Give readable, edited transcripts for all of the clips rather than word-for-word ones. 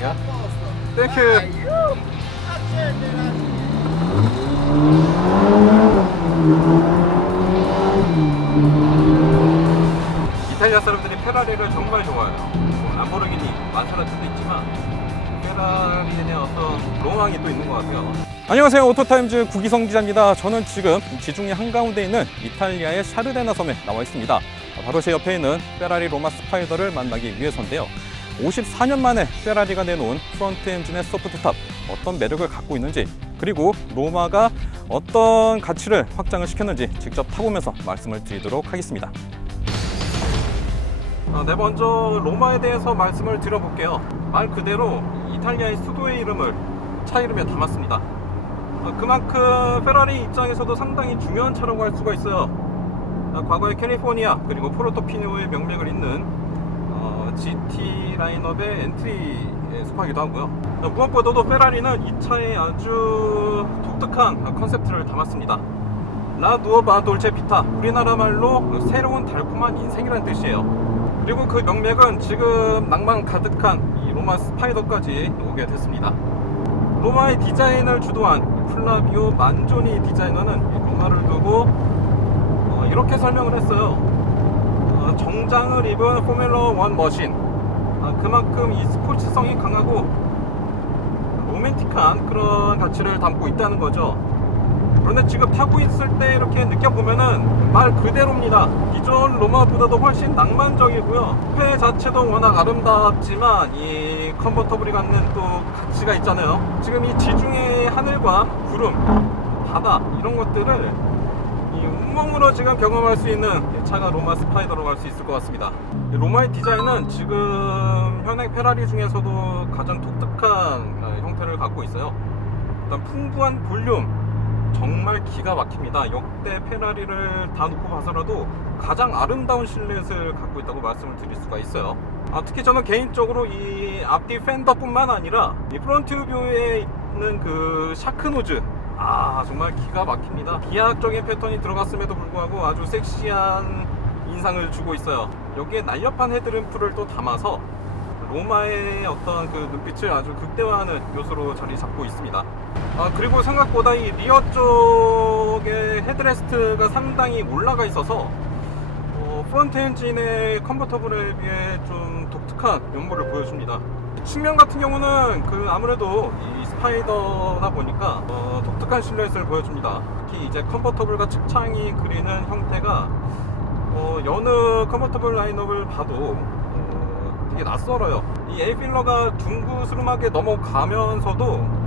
Yeah. Thank you. 이탈리아 사람들이 페라리를 정말 좋아해요. 람보르기니, 마세라티도 있지만 페라리에 대한 어떤 로망이 또 있는 것 같아요. 안녕하세요. 오토타임즈 구기성 기자입니다. 저는 지금 지중해 한가운데 있는 이탈리아의 샤르데나 섬에 나와 있습니다. 바로 제 옆에 있는 페라리 로마 스파이더를 만나기 위해서인데요. 54년 만에 페라리가 내놓은 프론트 엔진의 소프트탑, 어떤 매력을 갖고 있는지, 그리고 로마가 어떤 가치를 확장을 시켰는지 직접 타보면서 말씀을 드리도록 하겠습니다. 네, 먼저 로마에 대해서 말씀을 드려볼게요. 말 그대로 이탈리아의 수도의 이름을 차 이름에 담았습니다. 그만큼 페라리 입장에서도 상당히 중요한 차라고 할 수가 있어요. 과거에 캘리포니아 그리고 포르토피노의 명맥을 잇는 GT 라인업의 엔트리 스파이기도 하고요. 무엇보다도 페라리는 이 차에 아주 독특한 컨셉트를 담았습니다. 라 누오바 돌체 비타, 우리나라 말로 새로운 달콤한 인생이라는 뜻이에요. 그리고 그 명맥은 지금 낭만 가득한 이 로마 스파이더까지 오게 됐습니다. 로마의 디자인을 주도한 플라비오 만조니 디자이너는 로마를 두고 이렇게 설명을 했어요. 정장을 입은 포뮬러 1 머신, 그만큼 이 스포츠성이 강하고 로맨틱한 그런 가치를 담고 있다는 거죠. 그런데 지금 타고 있을 때 이렇게 느껴보면은 말 그대로입니다. 기존 로마보다도 훨씬 낭만적이고요. 회 자체도 워낙 아름답지만 이 컨버터블이 갖는 또 가치가 있잖아요. 지금 이 지중해 하늘과 구름, 바다 이런 것들을 이 온몸으로 지금 경험할 수 있는 차가 로마 스파이더라고 할 수 있을 것 같습니다. 로마의 디자인은 지금 현행 페라리 중에서도 가장 독특한 형태를 갖고 있어요. 일단 풍부한 볼륨, 정말 기가 막힙니다. 역대 페라리를 다 놓고 봐서라도 가장 아름다운 실루엣을 갖고 있다고 말씀을 드릴 수가 있어요. 특히 저는 개인적으로 이 앞뒤 팬더뿐만 아니라 이 프론트 뷰에 있는 그 샤크노즈, 정말 기가 막힙니다. 기하학적인 패턴이 들어갔음에도 불구하고 아주 섹시한 인상을 주고 있어요. 여기에 날렵한 헤드램프를 또 담아서 로마의 어떤 그 눈빛을 아주 극대화하는 요소로 자리 잡고 있습니다. 그리고 생각보다 이 리어 쪽에 헤드레스트가 상당히 올라가 있어서 프론트 엔진의 컨버터블에 비해 좀 독특한 면모를 보여줍니다. 측면 같은 경우는 아무래도 이 스파이더다 보니까 독특한 실루엣을 보여줍니다. 특히 이제 컨버터블과 측창이 그리는 형태가 여느 컨버터블 라인업을 봐도 되게 낯설어요. 이 에이필러가 둥그스름하게 넘어가면서도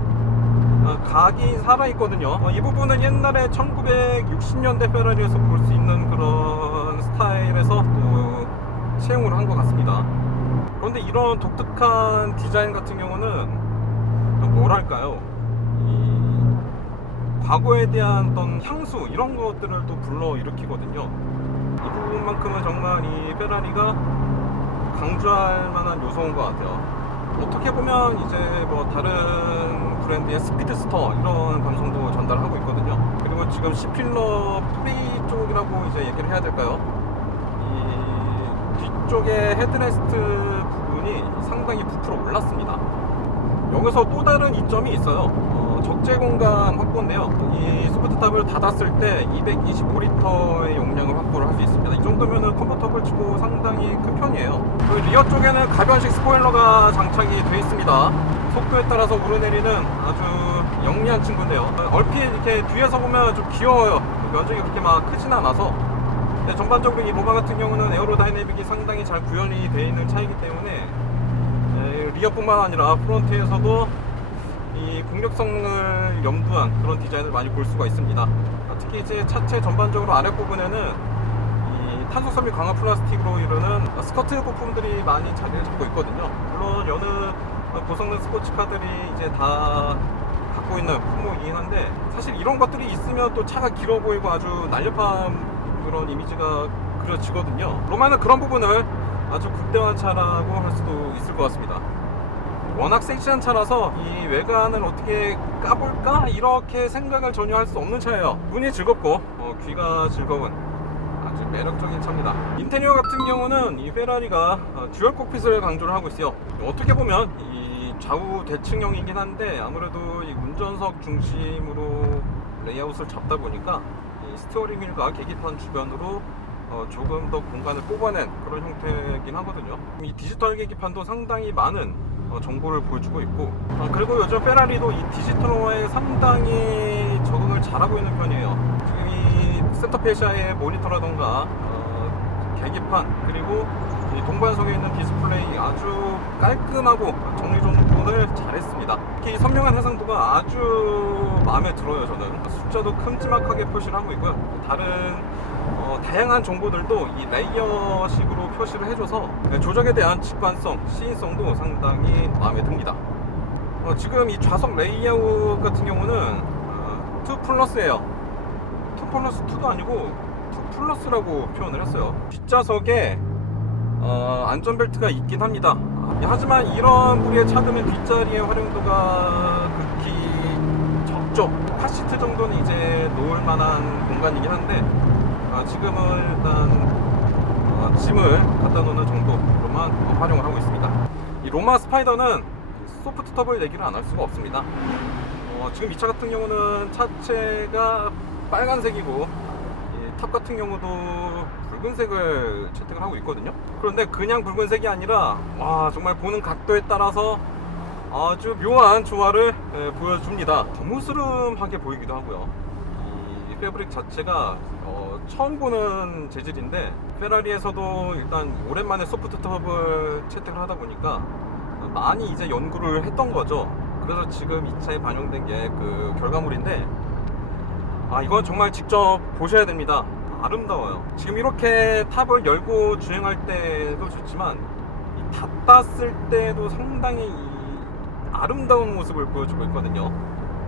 각이 살아있거든요. 이 부분은 옛날에 1960년대 페라리에서 볼 수 있는 그런 스타일에서 또 채용을 한 것 같습니다. 그런데 이런 독특한 디자인 같은 경우는 뭐랄까요, 이 과거에 대한 어떤 향수 이런 것들을 또 불러일으키거든요. 이 부분만큼은 정말 이 페라리가 강조할 만한 요소인 것 같아요. 어떻게 보면 이제 뭐 다른 브랜드의 스피드스터 이런 감성도 전달하고 있거든요. 그리고 지금 C필러 뿌리 쪽이라고 이제 얘기를 해야 될까요? 이 뒤쪽에 헤드레스트 부분이 상당히 부풀어 올랐습니다. 여기서 또 다른 이점이 있어요. 적재 공간 확보인데요. 이 소프트탑을 닫았을 때 225리터의 용량을 확보를 할 수 있습니다. 이 정도면은 컨버터블 치고 상당히 큰 편이에요. 그 리어 쪽에는 가변식 스포일러가 장착이 되어 있습니다. 속도에 따라서 오르내리는 아주 영리한 친구인데요. 얼핏 이렇게 뒤에서 보면 좀 귀여워요. 면적이 그렇게 막 크진 않아서. 근데 전반적으로 이 로마 같은 경우는 에어로다이내믹이 상당히 잘 구현이 되어 있는 차이기 때문에 리어뿐만 아니라 프론트에서도 이 공격성을 염두한 그런 디자인을 많이 볼 수가 있습니다. 특히 이제 차체 전반적으로 아랫부분에는 이 탄소섬유 강화 플라스틱으로 이루는 스커트 부품들이 많이 자리를 잡고 있거든요. 물론 여느 고성능 스포츠카들이 이제 다 갖고 있는 품목이긴 한데, 사실 이런 것들이 있으면 또 차가 길어 보이고 아주 날렵한 그런 이미지가 그려지거든요. 로마는 그런 부분을 아주 극대화한 차라고 할 수도 있을 것 같습니다. 워낙 섹시한 차라서 이 외관을 어떻게 까볼까? 이렇게 생각을 전혀 할 수 없는 차예요. 눈이 즐겁고 귀가 즐거운 아주 매력적인 차입니다. 인테리어 같은 경우는 이 페라리가 듀얼 콕핏을 강조를 하고 있어요. 어떻게 보면 이 좌우 대칭형이긴 한데 아무래도 이 운전석 중심으로 레이아웃을 잡다 보니까 이 스티어링 휠과 계기판 주변으로 조금 더 공간을 뽑아낸 그런 형태이긴 하거든요. 이 디지털 계기판도 상당히 많은 정보를 보여주고 있고, 그리고 요즘 페라리도 이 디지털화에 상당히 적응을 잘하고 있는 편이에요. 지금 이 센터페시아의 모니터라던가 계기판, 그리고 이 동반석에 있는 디스플레이 아주 깔끔하고 정리정돈을 잘했습니다. 특히 이 선명한 해상도가 아주 마음에 들어요. 저는 숫자도 큼지막하게 표시를 하고 있고요. 다른 다양한 정보들도 이 레이어식으로 표시를 해줘서 조작에 대한 직관성, 시인성도 상당히 마음에 듭니다. 지금 이 좌석 레이아웃 같은 경우는 2 플러스예요. 2 플러스 2도 아니고 2 플러스라고 표현을 했어요. 뒷좌석에 안전벨트가 있긴 합니다. 하지만 이런 무리의 차들은 뒷자리의 활용도가 극히 적죠. 카시트 정도는 이제 놓을 만한 공간이긴 한데 지금은 일단 짐을 갖다 놓는 정도로만 활용을 하고 있습니다. 이 로마 스파이더는 소프트 톱을 얘기를 안 할 수가 없습니다. 지금 이 차 같은 경우는 차체가 빨간색이고 탑 같은 경우도 붉은색을 채택을 하고 있거든요. 그런데 그냥 붉은색이 아니라 정말 보는 각도에 따라서 아주 묘한 조화를 보여줍니다. 거무스름하게 보이기도 하고요. 이 패브릭 자체가 처음 보는 재질인데 페라리에서도 일단 오랜만에 소프트 톱을 채택을 하다 보니까 많이 이제 연구를 했던 거죠. 그래서 지금 이 차에 반영된 게 그 결과물인데 이건 정말 직접 보셔야 됩니다. 아름다워요. 지금 이렇게 탑을 열고 주행할 때도 좋지만 닫았을 때도 상당히 아름다운 모습을 보여주고 있거든요.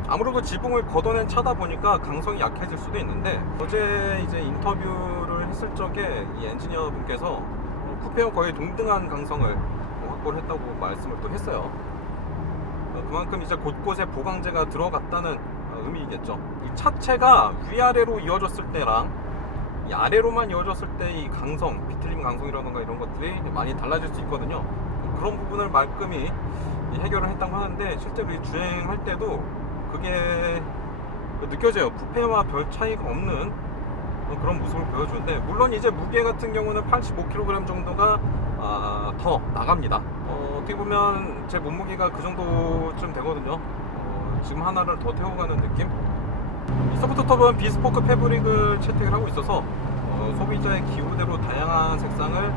아무래도 지붕을 걷어낸 차다 보니까 강성이 약해질 수도 있는데 어제 이제 인터뷰를 했을 적에 이 엔지니어 분께서 쿠페와 거의 동등한 강성을 확보를 했다고 말씀을 또 했어요. 그만큼 이제 곳곳에 보강재가 들어갔다는 의미겠죠. 이 차체가 위아래로 이어졌을 때랑 이 아래로만 이어졌을 때 이 강성, 비틀림 강성이라던가 이런 것들이 많이 달라질 수 있거든요. 그런 부분을 말끔히 해결을 했다고 하는데 실제로 이 주행할 때도 그게 느껴져요. 쿠페와 별 차이가 없는 그런 모습을 보여주는데, 물론 이제 무게 같은 경우는 85kg 정도가 더 나갑니다. 어떻게 보면 제 몸무게가 그 정도쯤 되거든요. 지금 하나를 더 태워가는 느낌? 이 소프트톱은 비스포크 패브릭을 채택을 하고 있어서 소비자의 기호대로 다양한 색상을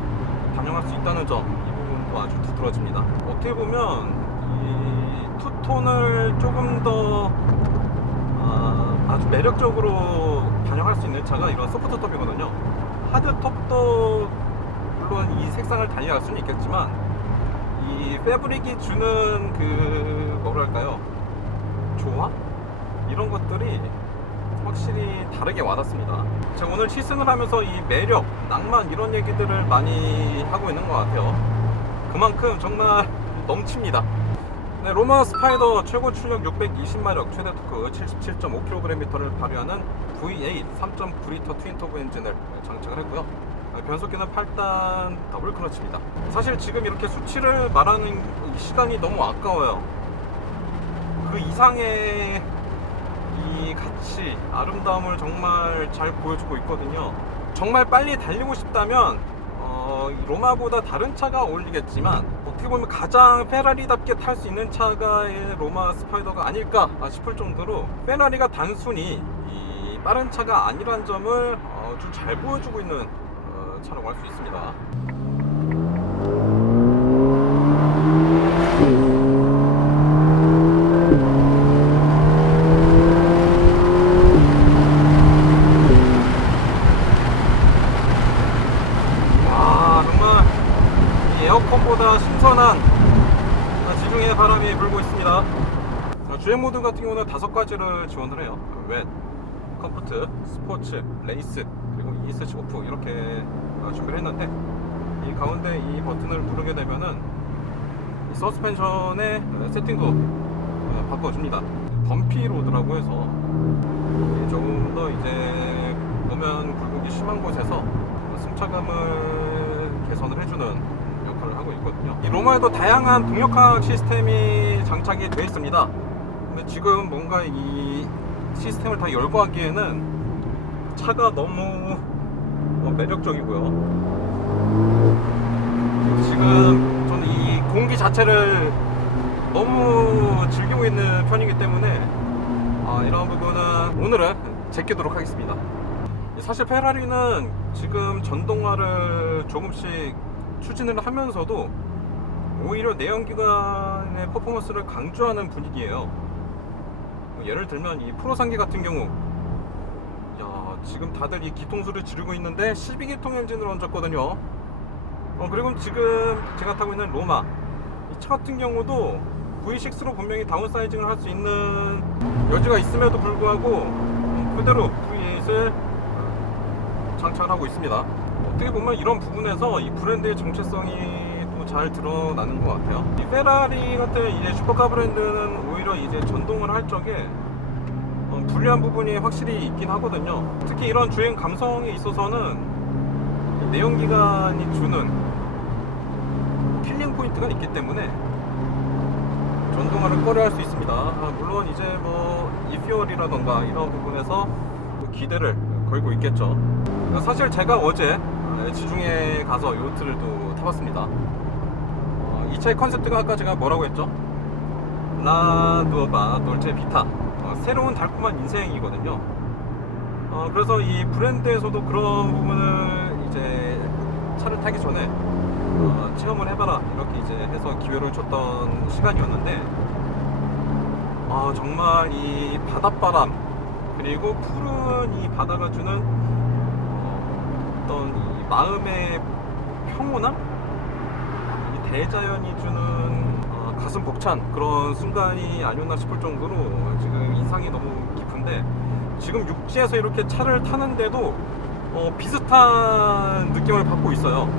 반영할 수 있다는 점, 이 부분도 아주 두드러집니다. 어떻게 보면 이 투톤을 조금 더 아주 매력적으로 반영할 수 있는 차가 이런 소프트톱이거든요. 하드톱도 물론 이 색상을 달리할 수는 있겠지만 이 패브릭이 주는 그 뭐랄까요, 조화? 이런 것들이 확실히 다르게 와닿습니다. 제가 오늘 시승을 하면서 이 매력, 낭만 이런 얘기들을 많이 하고 있는 것 같아요. 그만큼 정말 넘칩니다. 네, 로마 스파이더 최고 출력 620마력, 최대 토크 77.5kgm를 발휘하는 V8 3.9L 트윈터보 엔진을 장착을 했고요. 변속기는 8단 더블 클러치입니다. 사실 지금 이렇게 수치를 말하는 시간이 너무 아까워요. 그 이상의 이 가치, 아름다움을 정말 잘 보여주고 있거든요. 정말 빨리 달리고 싶다면 로마보다 다른 차가 어울리겠지만 어떻게 보면 가장 페라리답게 탈 수 있는 차가 로마 스파이더가 아닐까 싶을 정도로 페라리가 단순히 이 빠른 차가 아니란 점을 아주 잘 보여주고 있는 차라고 할 수 있습니다. 에어컨보다 신선한 지중해 바람이 불고 있습니다. 주행 모드 같은 경우는 5가지를 지원을 해요. 웻, 컴포트, 스포츠, 레이스, 그리고 ESC 오프 이렇게 준비를 했는데, 이 가운데 이 버튼을 누르게 되면은 이 서스펜션의 세팅도 바꿔줍니다. 범피 로드라고 해서 조금 더 이제路面굴곡이 심한 곳에서 승차감을 개선을 해주는 역할을 사용을 하고 있거든요. 이 로마에도 다양한 동력학 시스템이 장착이 되어 있습니다. 근데 지금 뭔가 이 시스템을 다 열거하기에는 차가 너무 매력적이고요. 지금 저는 이 공기 자체를 너무 즐기고 있는 편이기 때문에 이런 부분은 오늘은 제끼도록 하겠습니다. 사실 페라리는 지금 전동화를 조금씩 추진을 하면서도 오히려 내연기관의 퍼포먼스를 강조하는 분위기예요. 예를 들면 이 프로 3기 같은 경우 지금 다들 이 기통수를 지르고 있는데 12기통 엔진을 얹었거든요. 그리고 지금 제가 타고 있는 로마 이 차 같은 경우도 V6로 분명히 다운사이징을 할 수 있는 여지가 있음에도 불구하고 그대로 V8을 장착을 하고 있습니다. 어떻게 보면 이런 부분에서 이 브랜드의 정체성이 또 잘 드러나는 것 같아요. 이 페라리 같은 이제 슈퍼카 브랜드는 오히려 이제 전동을 할 적에 불리한 부분이 확실히 있긴 하거든요. 특히 이런 주행 감성에 있어서는 내연기관이 주는 킬링 포인트가 있기 때문에 전동화를 꺼려할 수 있습니다. 물론 이제 뭐 이퓨얼이라던가 이런 부분에서 기대를 걸고 있겠죠. 사실 제가 어제 지중해 가서 요트를 또 타봤습니다. 이 차의 컨셉트가 아까 제가 뭐라고 했죠? 라 누어바 돌체 비타, 새로운 달콤한 인생이거든요. 그래서 이 브랜드에서도 그런 부분을 이제 차를 타기 전에 체험을 해봐라 이렇게 이제 해서 기회를 줬던 시간이었는데 정말 이 바닷바람 그리고 푸른 이 바다가 주는 어떤 이 마음의 평온함, 이 대자연이 주는 가슴 벅찬 그런 순간이 아니었나 싶을 정도로 지금 인상이 너무 깊은데, 지금 육지에서 이렇게 차를 타는데도 비슷한 느낌을 받고 있어요.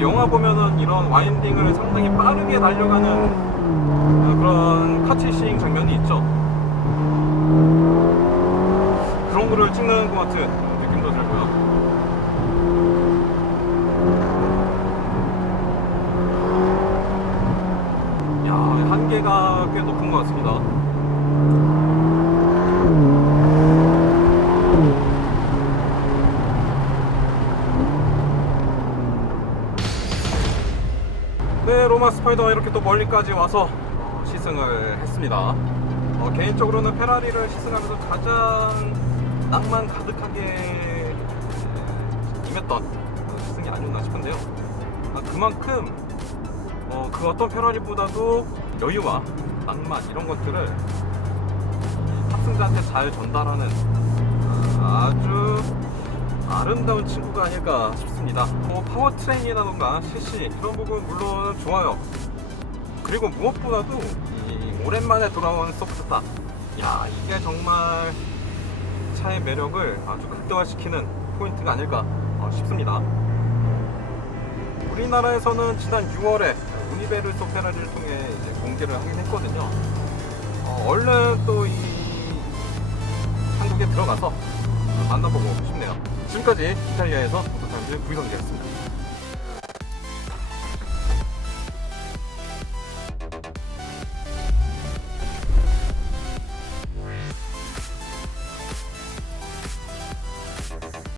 영화 보면은 이런 와인딩을 상당히 빠르게 달려가는 그런 카치싱 장면이 있죠. 그런 거를 찍는 것 같은 느낌도 들고요. 야, 한계가 꽤 높은 것 같습니다. 네, 로마 스파이더가 이렇게 또 멀리까지 와서 시승을 했습니다. 개인적으로는 페라리를 시승하면서 가장 낭만 가득하게 임했던 시승이 아니었나 싶은데요. 그만큼 그 어떤 페라리보다도 여유와 낭만 이런 것들을 탑승자한테 잘 전달하는 아주 아름다운 친구가 아닐까 싶습니다. 파워트레인이라던가 CC 이런 부분 물론 좋아요. 그리고 무엇보다도 이 오랜만에 돌아온 소프트탑, 야, 이게 정말 차의 매력을 아주 극대화시키는 포인트가 아닐까 싶습니다. 우리나라에서는 지난 6월에 우니베르소 페라리를 통해 이제 공개를 하긴 했거든요. 얼른 또 이 한국에 들어가서 만나보고 싶네요. 지금까지 이탈리아에서 오토타임즈 구이성기였습니다.